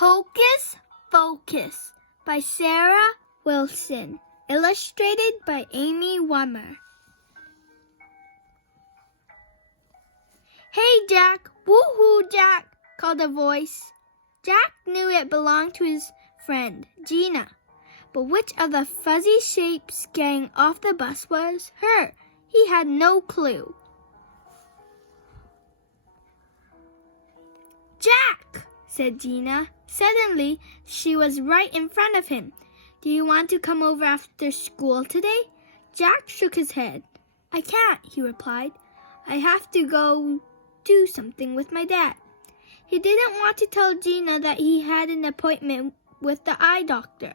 Hocus Pocus by Sarah Wilson. Illustrated by Amy Wummer. "Hey, Jack! Woohoo, Jack!" called a voice. Jack knew it belonged to his friend, Gina. But which of the fuzzy shapes getting off the bus was her? He had no clue. "Jack!" said Gina. Suddenly, she was right in front of him. "Do you want to come over after school today?" Jack shook his head. "I can't," he replied. "I have to go do something with my dad." He didn't want to tell Gina that he had an appointment with the eye doctor.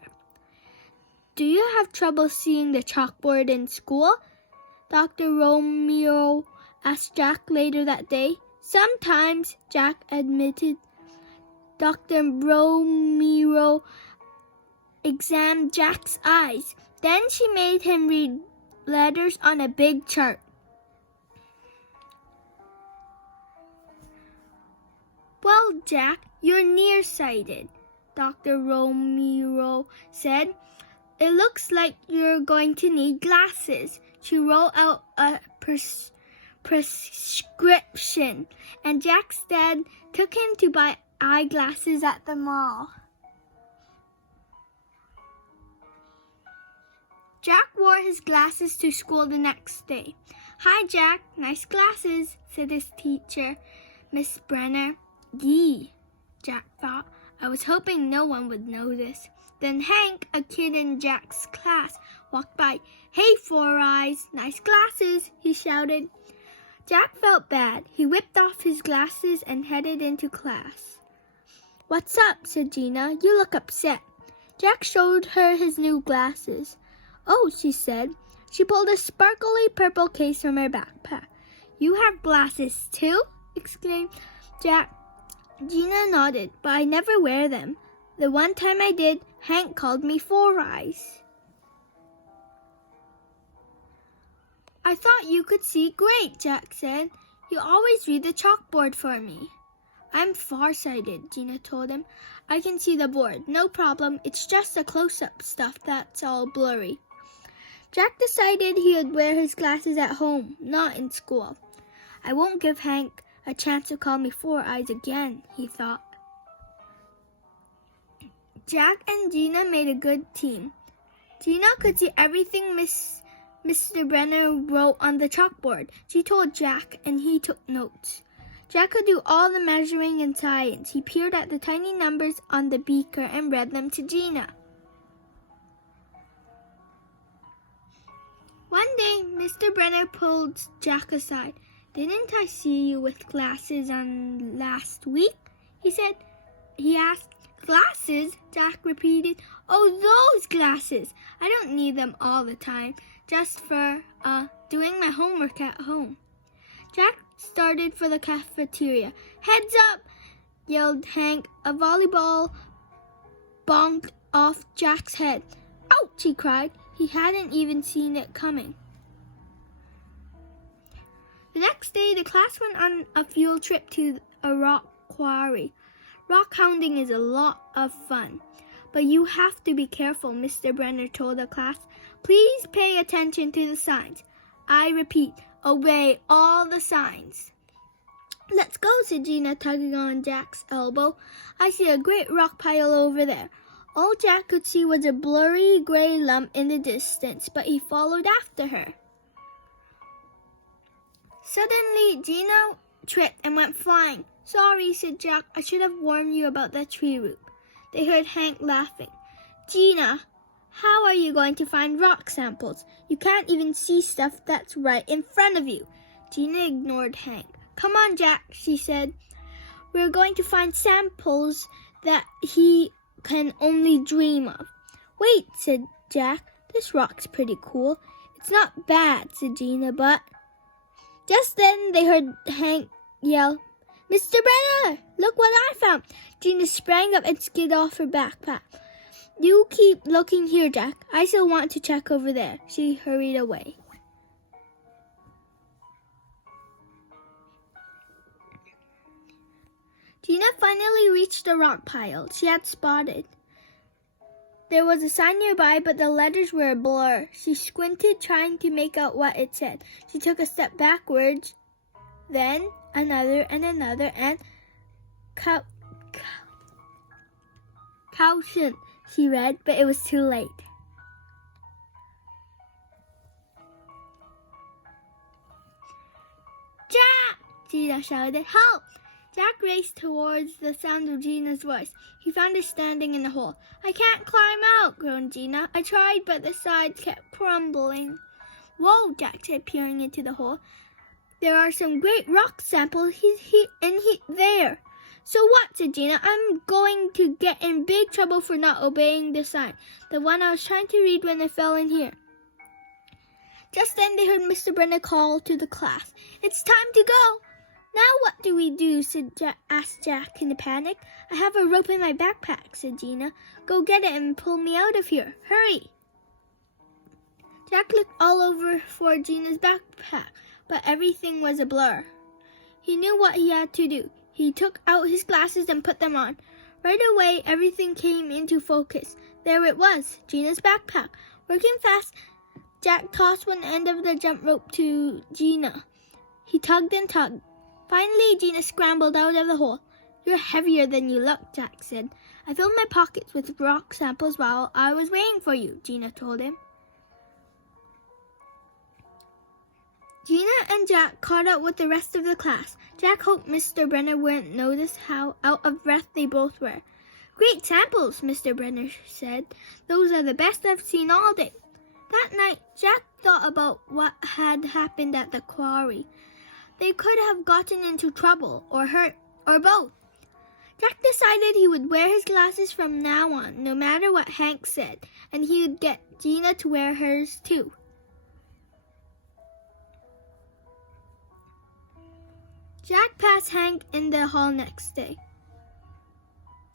"Do you have trouble seeing the chalkboard in school?" Dr. Romeo asked Jack later that day. "Sometimes," Jack admitted. Dr. Romeo examined Jack's eyes. Then she made him read letters on a big chart. "Well, Jack, you're nearsighted," Dr. Romeo said. "It looks like you're going to need glasses." She wrote out a prescription, and Jack's dad took him to buy eyeglasses at the mall. Jack wore his glasses to school the next day. "Hi, Jack. Nice glasses," said his teacher, Miss Brenner. "Gee," Jack thought. "I was hoping no one would notice." Then Hank, a kid in Jack's class, walked by. "Hey, Four Eyes, nice glasses," he shouted. Jack felt bad. He whipped off his glasses and headed into class. "What's up?" said Gina. "You look upset." Jack showed her his new glasses. "Oh," she said. She pulled a sparkly purple case from her backpack. "You have glasses too?" exclaimed Jack. Gina nodded. "But I never wear them. The one time I did, Hank called me Four Eyes." "I thought you could see great," Jack said. "You always read the chalkboard for me." "I'm farsighted," Gina told him. "I can see the board. No problem. It's just the close-up stuff that's all blurry." Jack decided he would wear his glasses at home, not in school. "I won't give Hank a chance to call me Four Eyes again," he thought. Jack and Gina made a good team. Gina could see everything Mr. Brenner wrote on the chalkboard. She told Jack, and he took notes. Jack could do all the measuring in science. He peered at the tiny numbers on the beaker and read them to Gina. One day, Mr. Brenner pulled Jack aside. "Didn't I see you with glasses on last week?" He asked. "Glasses?" Jack repeated. "Oh, those glasses! I don't need them all the time, just for, doing my homework at home." Jack started for the cafeteria. "Heads up!" yelled Hank. A volleyball bonked off Jack's head. "Ouch!" he cried. He hadn't even seen it coming. The next day, the class went on a field trip to a rock quarry. Rock hounding is a lot of fun, but you have to be careful, Mr. Brenner told the class. "Please pay attention to the signs. I repeat, obey all the signs." "Let's go," said Gina, tugging on Jack's elbow. "I see a great rock pile over there." All Jack could see was a blurry gray lump in the distance, but he followed after her. Suddenly, Gina tripped and went flying. "Sorry," said Jack. "I should have warned you about the tree root." They heard Hank laughing. "Gina, how are you going to find rock samples? You can't even see stuff that's right in front of you." Gina ignored Hank. "Come on, Jack," she said. "We're going to find samples that he can only dream of." "Wait," said Jack. "This rock's pretty cool." "It's not bad," said Gina, "but..." Just then they heard Hank yell, "Mr. Brenner, look what I found!" Gina sprang up and skid off her backpack. "You keep looking here, Jack. I still want to check over there." She hurried away. Gina finally reached the rock pile she had spotted. There was a sign nearby, but the letters were a blur. She squinted, trying to make out what it said. She took a step backwards, then another and another, and caution, she read, but it was too late. Jack! Gina shouted. Help! Jack raced towards the sound of Gina's voice. He found her standing in the hole. I can't climb out, groaned Gina. I tried, but the sides kept crumbling. Whoa, Jack said, peering into the hole. There are some great rock samples there. So what, said Gina. I'm going to get in big trouble for not obeying the sign, the one I was trying to read when I fell in here. Just then they heard Mr. Brenner call to the class. It's time to go. Now what do we do? Asked Jack in a panic. I have a rope in my backpack, said Gina. Go get it and pull me out of here. Hurry. Jack looked all over for Gina's backpack, but everything was a blur. He knew what he had to do. He took out his glasses and put them on. Right away, everything came into focus. There it was, Gina's backpack. Working fast, Jack tossed one end of the jump rope to Gina. He tugged and tugged. Finally, Gina scrambled out of the hole. You're heavier than you look, Jack said. I filled my pockets with rock samples while I was waiting for you, Gina told him. Gina and Jack caught up with the rest of the class. Jack hoped Mr. Brenner wouldn't notice how out of breath they both were. Great samples, Mr. Brenner said. Those are the best I've seen all day. That night, Jack thought about what had happened at the quarry. They could have gotten into trouble or hurt, or both. Jack decided he would wear his glasses from now on, no matter what Hank said, and he would get Gina to wear hers too. Jack passed Hank in the hall next day.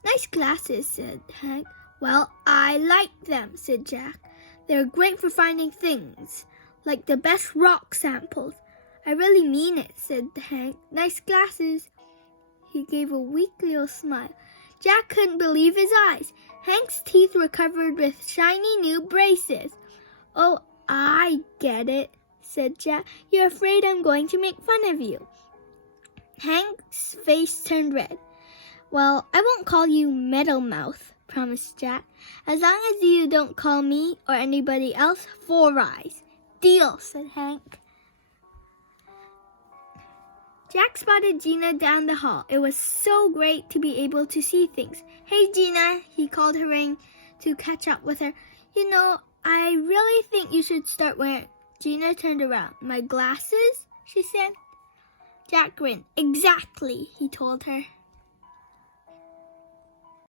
Nice glasses, said Hank. Well, I like them, said Jack. They're great for finding things, like the best rock samples. I really mean it, said Hank. Nice glasses. He gave a weak little smile. Jack couldn't believe his eyes. Hank's teeth were covered with shiny new braces. Oh, I get it, said Jack. You're afraid I'm going to make fun of you. Hank's face turned red. Well, I won't call you Metal Mouth, promised Jack. As long as you don't call me or anybody else Four Eyes. Deal, said Hank. Jack spotted Gina down the hall. It was so great to be able to see things. Hey, Gina, he called, hurrying to catch up with her. You know, I really think you should start wearing... Gina turned around. My glasses? She said. Jack grinned. Exactly, he told her.